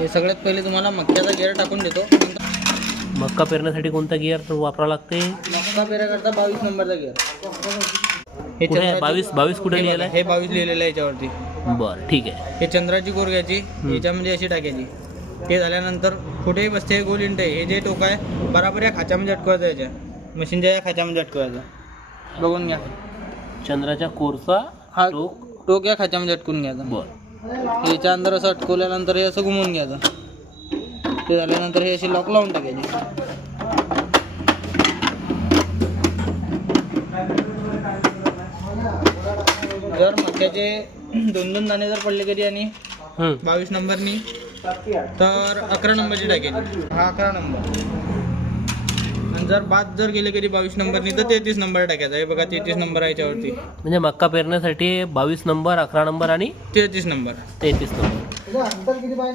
हे सगळ्यात पहिले तुम्हाला मक्याचा गिअर टाकून देतो. मक्का पेरण्यासाठी कोणता गिअर वापरावा लागते? मक्का पेरण्याकरता 22 नंबरचा गिअर. हे कुठे आहे? चंद्राची- 22 कुठे लिहिलं आहे? हे 22 लिहिलेलं आहे याच्यावरती. बरं ठीक आहे. हे चंद्राची कोर घ्यायची, याच्यामध्ये अशी टाकायची. ते झाल्यानंतर कुठेही बसते हे गोल इंट आहे. हे जे टोक आहे बराबर या खाच्यामध्ये अटकवायचं, याच्या मशीनच्या या खाच्यामध्ये अटकवायचं. बघून घ्या, चंद्राच्या कोरचा हा टोक. टोक या खाच्यामध्ये अटकून घ्यायचा. बरं. याच्या अंदर असं अटकवल्यानंतर हे असं घुमवून घ्यायचं. ते झाल्यानंतर हे अशी लॉक लावून टाकायची. जर मक्याचे 2-2 दाणे जर पडले कधी आणि 22 नंबरनी तर 11 नंबरची टाकायची. हा 11 नंबर. आणि जर बाद जर गेले कधी 22 नंबरनी तर 33 नंबर टाकायचा. हे बघा 33 नंबर आहे याच्यावरती. म्हणजे मक्का पेरण्यासाठी 22 नंबर, 11 नंबर आणि 33 नंबर. 33 नंबर.